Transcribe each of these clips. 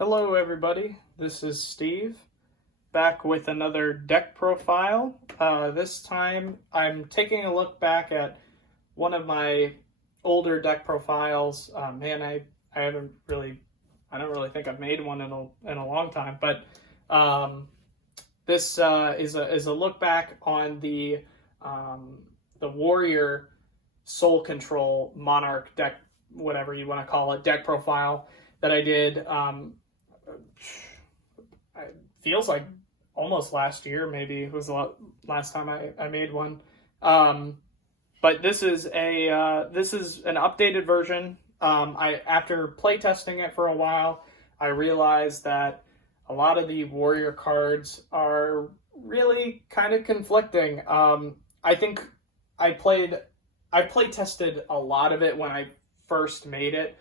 Hello everybody, this is Steve, back with another deck profile. This time I'm taking a look back at one of my older deck profiles. I haven't really, I don't really think I've made one in a long time, but this is a look back on the Warrior Soul Control Monarch deck, whatever you want to call it, deck profile that I did. It feels like almost last year, maybe it was the last time I made one. But this is an updated version. After playtesting it for a while, I realized that a lot of the Warrior cards are really kind of conflicting. I think I play tested a lot of it when I first made it,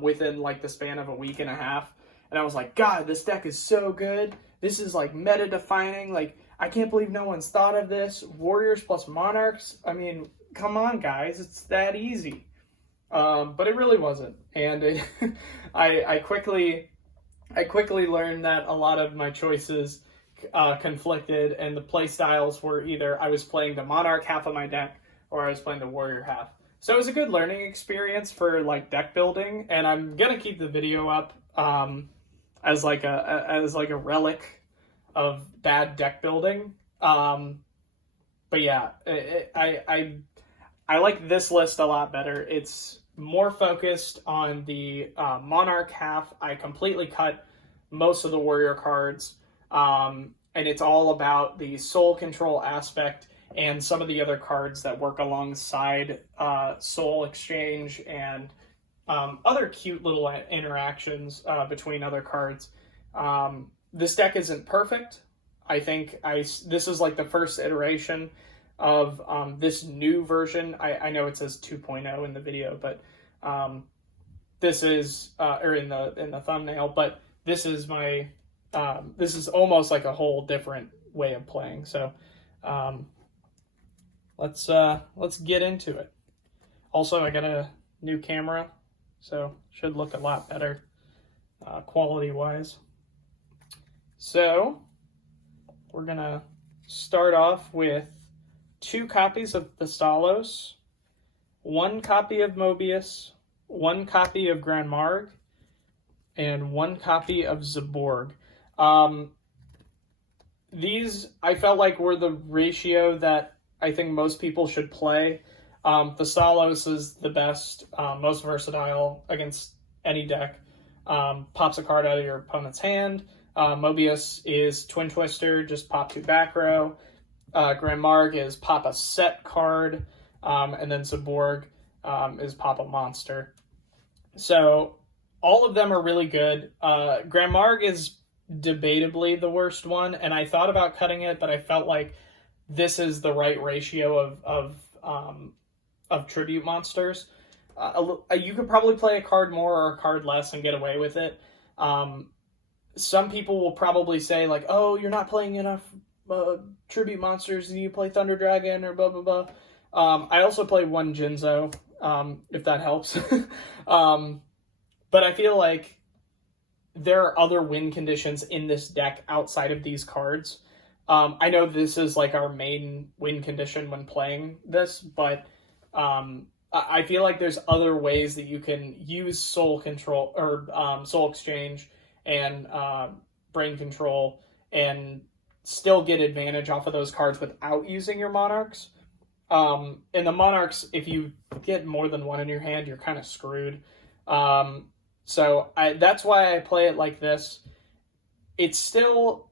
within like the span of a week and a half. And I was like, God, this deck is so good. This is like meta defining. Like, I can't believe no one's thought of this. Warriors plus Monarchs. I mean, come on, guys. It's that easy. But it really wasn't. And I quickly learned that a lot of my choices conflicted, and the play styles were either I was playing the Monarch half of my deck or I was playing the Warrior half. So it was a good learning experience for like deck building, and I'm gonna keep the video up as like a relic of bad deck building. But yeah, I like this list a lot better. It's more focused on the Monarch half. I completely cut most of the Warrior cards, and it's all about the soul control aspect and some of the other cards that work alongside soul exchange and other cute little interactions between other cards. This deck isn't perfect. I think this is like the first iteration of this new version. I know it says 2.0 in the video, but this is or in the thumbnail, but this is my this is almost like a whole different way of playing. So let's get into it. Also, I got a new camera, so should look a lot better quality wise. So we're gonna start off with 2 copies of Thessalos, 1 copy of Mobius, 1 copy of Grand Marg, and 1 copy of Zaborg. These I felt like were the ratio that I think most people should play. Thessalos is the best, most versatile against any deck. Pops a card out of your opponent's hand. Mobius is Twin Twister, just pop 2 back row. Grand Marg is pop a set card, and then Zaborg is pop a monster. So all of them are really good. Grand Marg is debatably the worst one, and I thought about cutting it, but I felt like this is the right ratio of tribute monsters. You could probably play a card more or a card less and get away with it. Some people will probably say like, oh, you're not playing enough tribute monsters, you play Thunder Dragon or blah blah blah. I also play 1 Jinzo, if that helps. But I feel like there are other win conditions in this deck outside of these cards. I know this is like our main win condition when playing this, but I feel like there's other ways that you can use soul control or soul exchange and brain control and still get advantage off of those cards without using your Monarchs. And the Monarchs, if you get more than 1 in your hand, you're kind of screwed. So that's why I play it like this. It's still,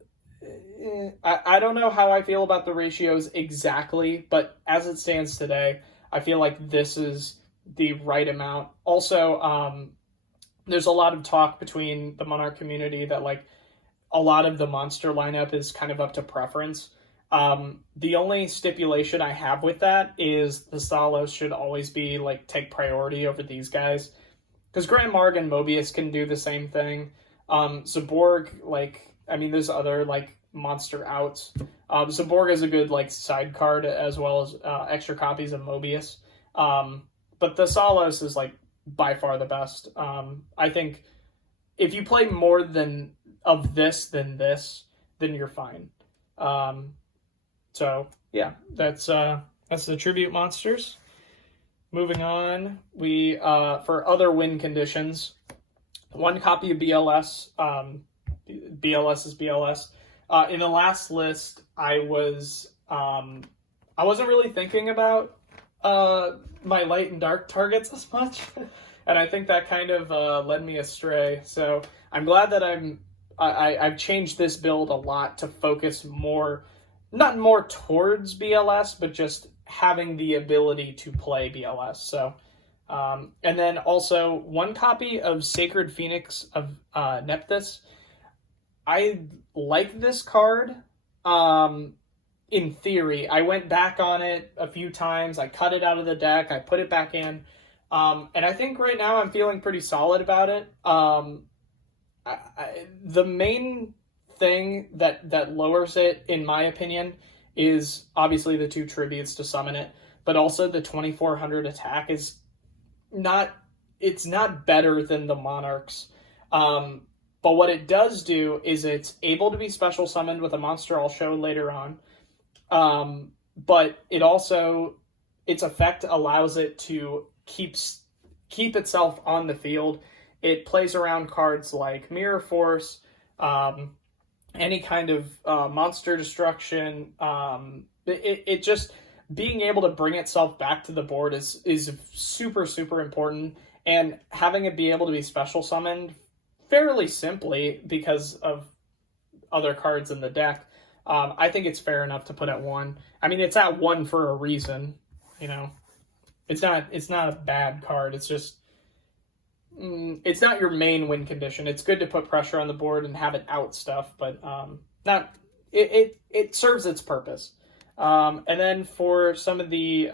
I don't know how I feel about the ratios exactly, but as it stands today, I feel like this is the right amount. Also, there's a lot of talk between the Monarch community that like a lot of the monster lineup is kind of up to preference. The only stipulation I have with that is the Thessalos should always be like take priority over these guys, because Grand Marg and Mobius can do the same thing. Zaborg, like, I mean, there's other like monster outs. Zaborg is a good like side card as well as extra copies of Mobius. But the Thessalos is like by far the best. I think if you play more than of this than this, then you're fine. So yeah, that's the tribute monsters. Moving on, we for other win conditions, 1 copy of BLS. BLS is BLS. In the last list, I wasn't really thinking about my light and dark targets as much, and I think that kind of led me astray. So I'm glad that I've changed this build a lot to focus more, not more towards BLS, but just having the ability to play BLS. So, and then also 1 copy of Sacred Phoenix of Nephthys. I like this card. In theory, I went back on it a few times. I cut it out of the deck. I put it back in. And I think right now I'm feeling pretty solid about it. The main thing that lowers it, in my opinion, is obviously the 2 tributes to summon it, but also the 2400 attack is not better than the Monarchs. But what it does do is it's able to be special summoned with a monster I'll show later on. But it also, its effect allows it to keep itself on the field. It plays around cards like Mirror Force, any kind of monster destruction. It just, being able to bring itself back to the board is super, super important. And having it be able to be special summoned fairly simply because of other cards in the deck, I think it's fair enough to put at 1. I mean, it's at 1 for a reason, you know. It's not a bad card. It's just, it's not your main win condition. It's good to put pressure on the board and have it out stuff, but it serves its purpose. And then for some of the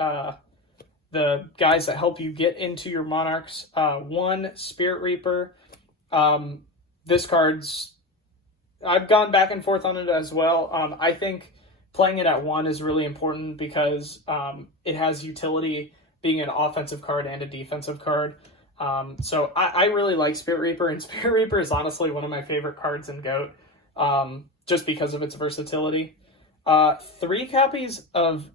guys that help you get into your Monarchs, 1 Spirit Reaper. This card's, I've gone back and forth on it as well. I think playing it at 1 is really important because it has utility being an offensive card and a defensive card. So I really like Spirit Reaper, and Spirit Reaper is honestly one of my favorite cards in GOAT, just because of its versatility. 3 copies of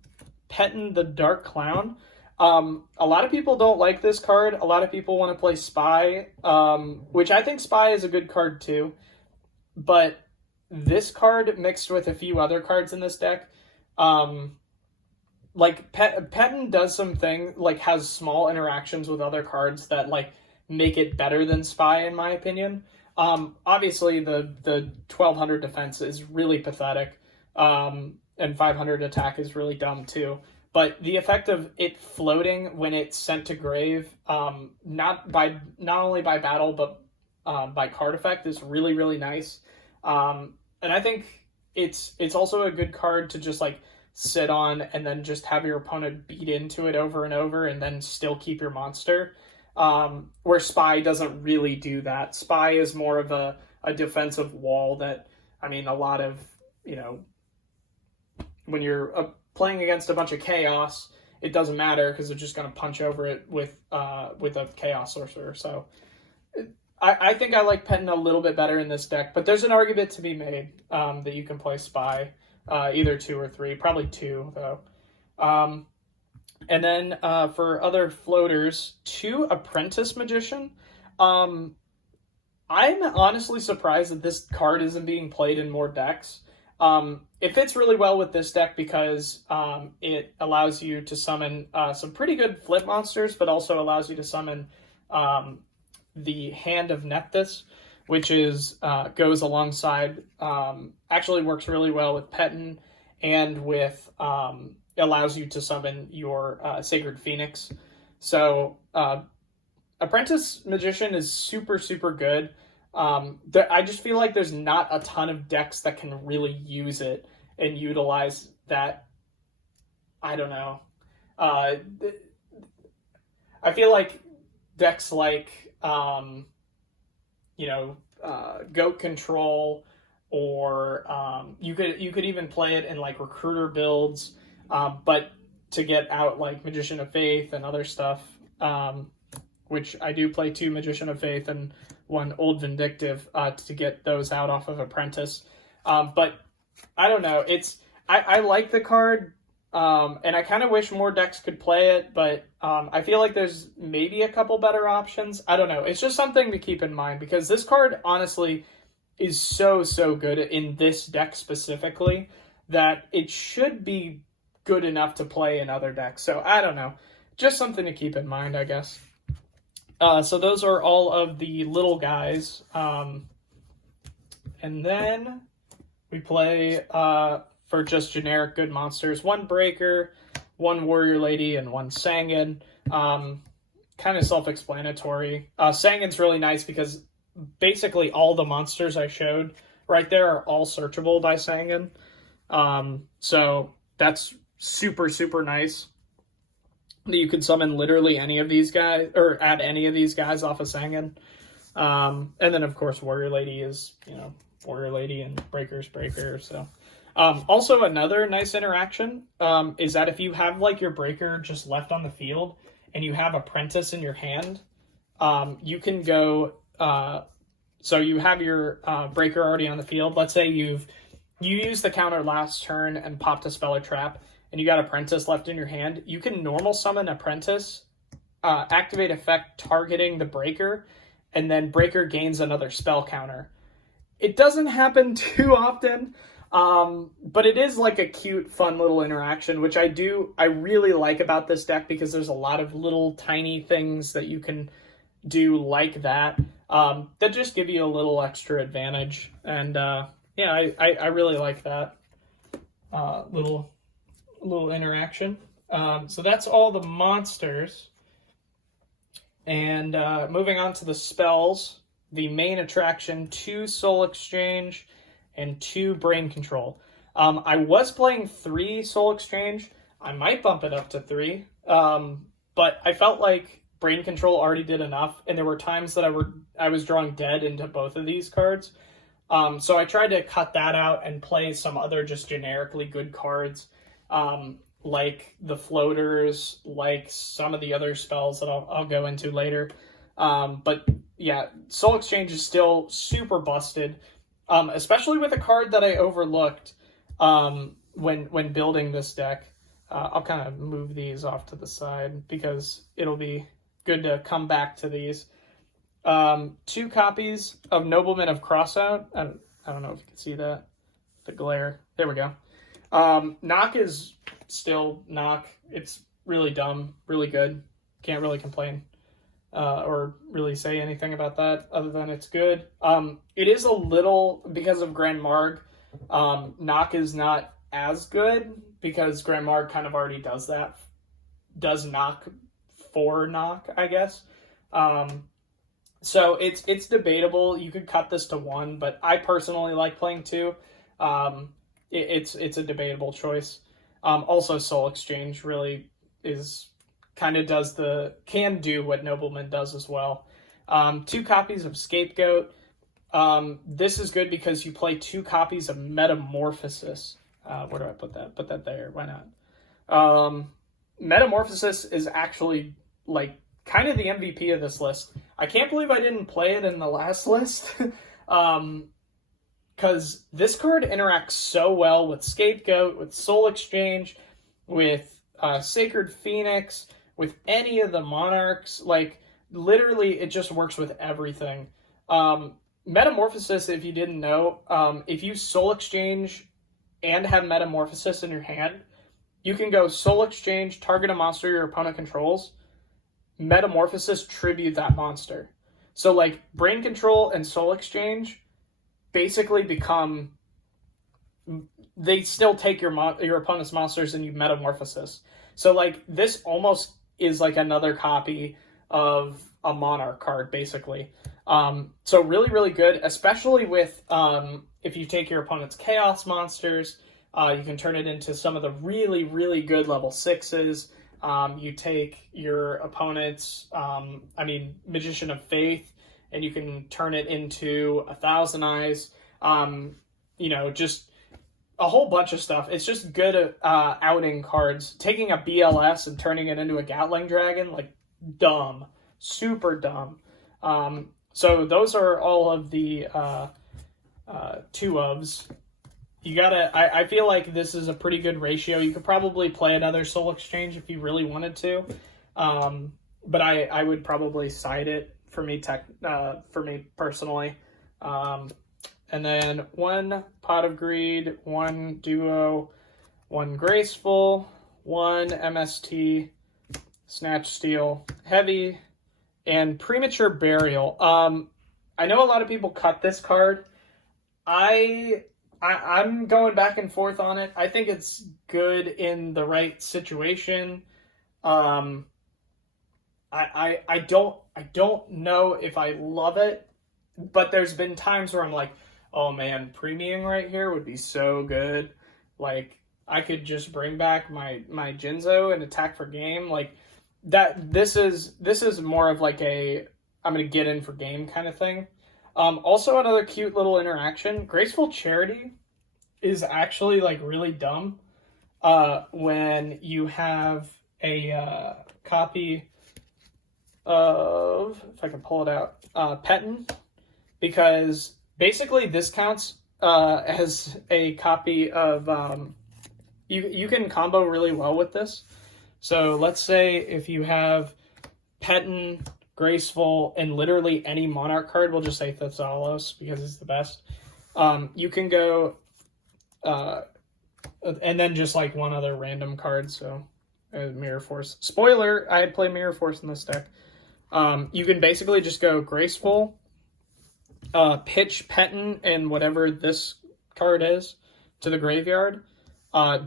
Pettin the Dark Clown. A lot of people don't like this card. A lot of people want to play Spy, which I think Spy is a good card too. But this card mixed with a few other cards in this deck, like Pettin does something, like has small interactions with other cards that like make it better than Spy in my opinion. Obviously the 1200 defense is really pathetic, and 500 attack is really dumb too. But the effect of it floating when it's sent to grave, not only by battle but by card effect, is really, really nice. And I think it's also a good card to just like sit on and then just have your opponent beat into it over and over and then still keep your monster. Where Spy doesn't really do that. Spy is more of a defensive wall that, I mean, a lot of, you know, when you're playing against a bunch of chaos, it doesn't matter because they're just going to punch over it with a chaos sorcerer. So I think I like Pettin a little bit better in this deck, but there's an argument to be made that you can play Spy, either 2 or 3, probably 2 though. And then for other floaters, 2 Apprentice Magician. I'm honestly surprised that this card isn't being played in more decks. It fits really well with this deck because it allows you to summon some pretty good flip monsters, but also allows you to summon the Hand of Nephthys, which is goes alongside, actually works really well with Pettin and with allows you to summon your Sacred Phoenix. So Apprentice Magician is super, super good. I just feel like there's not a ton of decks that can really use it and utilize that. I don't know. I feel like decks like, Goat Control, or you could even play it in like Recruiter builds, but to get out like Magician of Faith and other stuff, which I do play 2 Magician of Faith and 1 Old Vindictive to get those out off of Apprentice. But I don't know. I like the card, and I kind of wish more decks could play it, but I feel like there's maybe a couple better options. I don't know. It's just something to keep in mind, because this card, honestly, is so good in this deck specifically that it should be good enough to play in other decks. So I don't know. Just something to keep in mind, I guess. So those are all of the little guys. And then we play for just generic good monsters. 1 Breaker, 1 Warrior Lady, and 1 Sangan. Kind of self-explanatory. Sangan's really nice because basically all the monsters I showed right there are all searchable by Sangan. So that's super nice. You can summon literally any of these guys, or add any of these guys off of Sangan. And then, of course, Warrior Lady is, Warrior Lady, and Breaker's Breaker. So, also another nice interaction is that if you have, like, your Breaker just left on the field and you have Apprentice in your hand, you can go, so you have your Breaker already on the field. Let's say you use the counter last turn and popped a spell or trap, and you got Apprentice left in your hand. You can normal summon Apprentice, activate effect targeting the Breaker, and then Breaker gains another spell counter. It doesn't happen too often, but it is like a cute, fun little interaction, which I really like about this deck, because there's a lot of little tiny things that you can do like that, that just give you a little extra advantage. And yeah, I really like that little interaction. So that's all the monsters. And moving on to the spells, the main attraction, 2 Soul Exchange and 2 Brain Control. I was playing 3 Soul Exchange. I might bump it up to 3, but I felt like Brain Control already did enough, and there were times that I was drawing dead into both of these cards. So I tried to cut that out and play some other just generically good cards, like the floaters, like some of the other spells that I'll go into later. But yeah, Soul Exchange is still super busted, especially with a card that I overlooked when building this deck. I'll kind of move these off to the side because it'll be good to come back to these. 2 copies of Nobleman of Crossout. I don't know if you can see that. The glare. There we go. Knock is still Knock. It's really dumb, really good. Can't really complain or really say anything about that other than it's good. It is a little, because of Grand Marg, Knock is not as good because Grand Marg kind of already does that. Does Knock for Knock, I guess. So it's debatable. You could cut this to 1, but I personally like playing 2. It's a debatable choice. Also, Soul Exchange really can do what Nobleman does as well. 2 copies of Scapegoat. This is good because you play 2 copies of Metamorphosis. Where do I put that? Put that there. Why not? Metamorphosis is actually like kind of the MVP of this list. I can't believe I didn't play it in the last list. Because this card interacts so well with Scapegoat, with Soul Exchange, with Sacred Phoenix, with any of the Monarchs. Like, literally, it just works with everything. Metamorphosis, if you didn't know, if you Soul Exchange and have Metamorphosis in your hand, you can go Soul Exchange, target a monster your opponent controls, Metamorphosis, tribute that monster. So, like, Brain Control and Soul Exchange basically become... They still take your opponent's monsters and you Metamorphosis. So, like, this almost is like another copy of a Monarch card, basically. So really, really good, especially with if you take your opponent's Chaos monsters, you can turn it into some of the really, really good level 6s. You take your opponent's, Magician of Faith, and you can turn it into a Thousand Eyes. Just a whole bunch of stuff. It's just good outing cards. Taking a BLS and turning it into a Gatling Dragon, like, dumb. super dumb. So those are all of the two ofs. You gotta, I feel like this is a pretty good ratio. You could probably play another Soul Exchange if you really wanted to. But I would probably side it for me personally. And then 1 Pot of Greed, 1 Duo, 1 Graceful, 1 MST, Snatch Steal, Heavy, and Premature Burial. I know a lot of people cut this card. I'm going back and forth on it. I think it's good in the right situation. I don't know if I love it, but there's been times where I'm like, oh man, premiuming right here would be so good. Like, I could just bring back my Jinzo and attack for game. Like, that. This is more of like a I'm gonna get in for game kind of thing. Also, another cute little interaction. Graceful Charity is actually like really dumb when you have a copy of, if I can pull it out, Petin, because basically this counts as a copy of you can combo really well with this. So let's say if you have Petin, Graceful, and literally any Monarch card, we'll just say Thessalos because it's the best. You can go and then just like one other random card, so Mirror Force. Spoiler, I play Mirror Force in this deck. You can basically just go Graceful, pitch Petin and whatever this card is to the graveyard,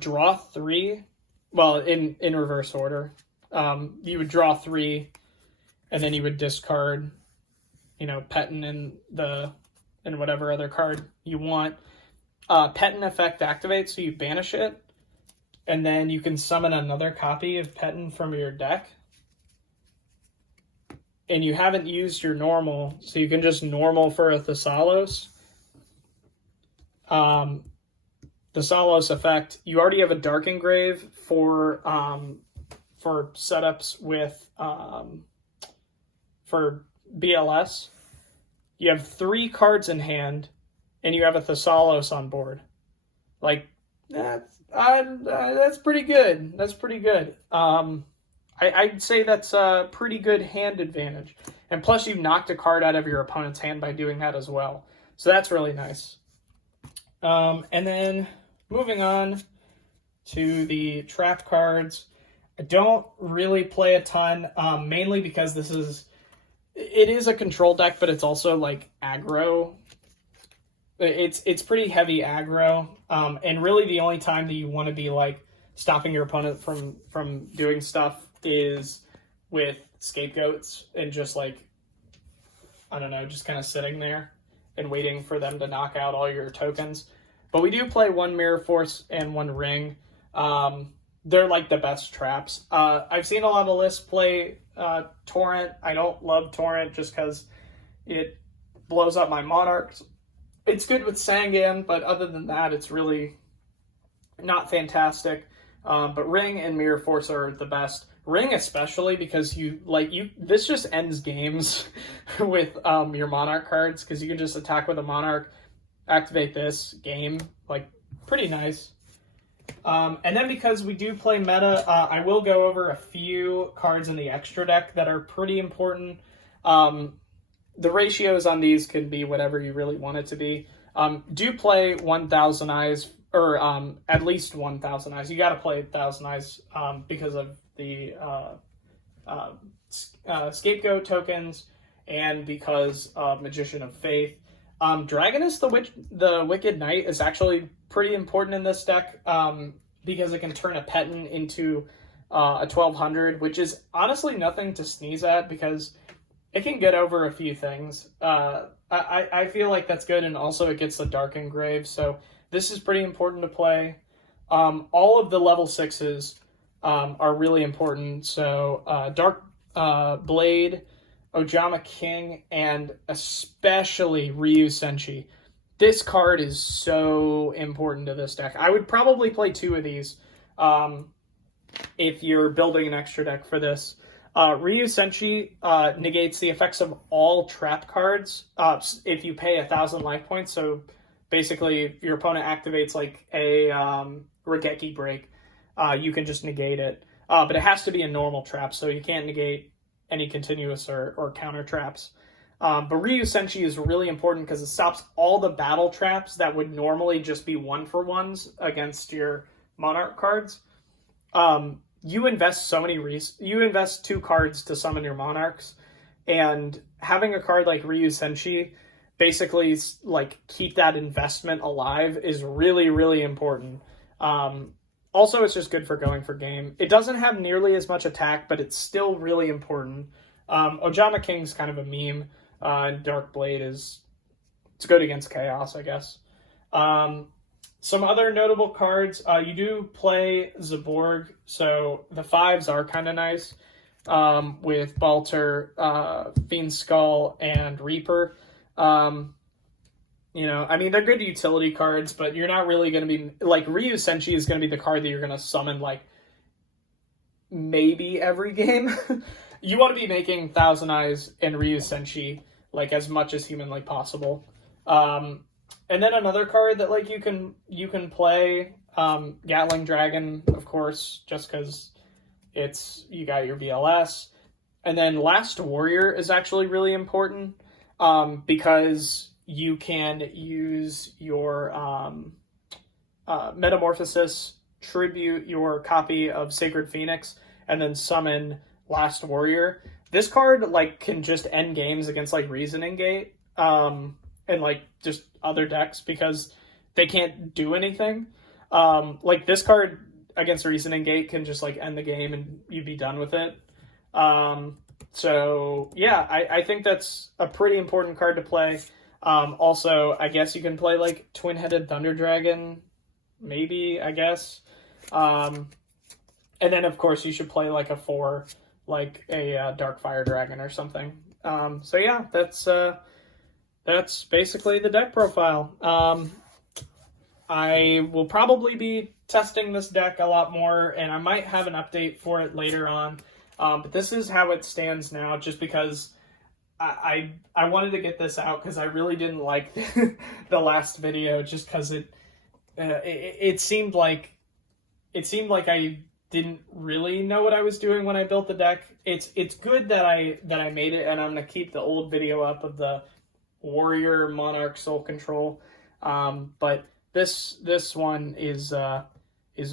draw 3, well, in reverse order. You would draw 3, and then you would discard, Petin and whatever other card you want. Petin effect activates, so you banish it, and then you can summon another copy of Petin from your deck. And you haven't used your normal, so you can just normal for a Thessalos. Thessalos effect, you already have a Dark Engrave for setups with for BLS. You have 3 cards in hand, and you have a Thessalos on board. Like, that's pretty good. That's pretty good. I'd say that's a pretty good hand advantage. And plus, you knocked a card out of your opponent's hand by doing that as well. So that's really nice. And then moving on to the trap cards. I don't really play a ton, mainly because it is a control deck, but it's also like aggro. It's pretty heavy aggro, and really the only time that you want to be like stopping your opponent from doing stuff is with scapegoats and just like, I don't know, just kind of sitting there and waiting for them to knock out all your tokens. But we do play 1 Mirror Force and 1 Ring. They're like the best traps. I've seen a lot of lists play Torrent. I don't love Torrent just because it blows up my Monarchs. It's good with Sangan, but other than that, it's really not fantastic. But Ring and Mirror Force are the best. Ring especially because this just ends games with your Monarch cards, because you can just attack with a Monarch, activate this game, like pretty nice. And then because we do play meta, I will go over a few cards in the extra deck that are pretty important. The ratios on these can be whatever you really want it to be. Do play 1,000 Eyes, or at least 1,000 Eyes. You got to play 1,000 Eyes because of the Scapegoat tokens, and because of Magician of Faith. Dragoness the Wicked Knight is actually pretty important in this deck, because it can turn a Petin into a 1,200, which is honestly nothing to sneeze at, because it can get over a few things. I feel like that's good, and also it gets the Dark Engrave, so this is pretty important to play. All of the level 6s are really important, so Dark Blade, Ojama King, and especially Ryu Senshi. This card is so important to this deck. I would probably play 2 of these if you're building an extra deck for this. Ryu Senshi negates the effects of all trap cards if you pay 1,000 life points. So basically, if your opponent activates like a Regeki break, you can just negate it. But it has to be a normal trap, so you can't negate any continuous or counter traps. But Ryu Senshi is really important because it stops all the battle traps that would normally just be 1-for-1s against your Monarch cards. You invest so many you invest 2 cards to summon your Monarchs, and having a card like Ryu Senshi basically like keep that investment alive is really, really important. Also, it's just good for going for game. It doesn't have nearly as much attack, but it's still really important. Ojama King's kind of a meme, and Dark Blade it's good against Chaos, I guess. Some other notable cards, you do play Zaborg, so the 5s are kind of nice, with Balter, Fiend Skull, and Reaper. I mean, they're good utility cards, but you're not really going to be, like, Ryu Senshi is going to be the card that you're going to summon, like, maybe every game. You want to be making Thousand Eyes and Ryu Senshi, like, as much as humanly possible. And then another card that, like, you can play, Gatling Dragon, of course, just because you got your BLS. And then Last Warrior is actually really important, because you can use your Metamorphosis, tribute your copy of Sacred Phoenix, and then summon Last Warrior. This card, like, can just end games against, like, Reasoning Gate, and, like, just other decks because they can't do anything. Like, this card against Reasoning Gate can just, like, end the game and you'd be done with it. So, yeah, I think that's a pretty important card to play. Also, I guess you can play, like, Twin-Headed Thunder Dragon, maybe, I guess. And then, of course, you should play, like, a 4, like a Dark Fire Dragon or something. So, yeah, that's basically the deck profile. I will probably be testing this deck a lot more, and I might have an update for it later on. But this is how it stands now, just because I wanted to get this out because I really didn't like the last video, just because it seemed like I didn't really know what I was doing when I built the deck. It's good that I made it, and I'm gonna keep the old video up of the Warrior Monarch Soul Control. But this one is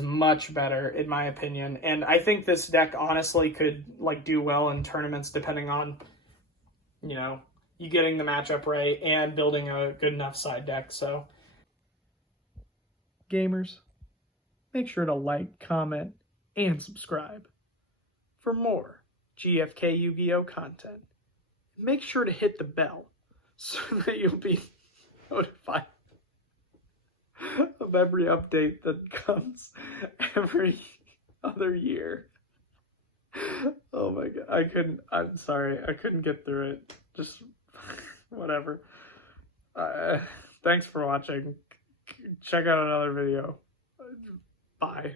much better in my opinion, and I think this deck honestly could, like, do well in tournaments depending on, you getting the matchup right and building a good enough side deck. So, gamers, make sure to like, comment, and subscribe for more GFK Yu-Gi-Oh content. Make sure to hit the bell so that you'll be notified of every update that comes every other year. Oh my god, I'm sorry, I couldn't get through it. Just, whatever. Thanks for watching. Check out another video. Bye.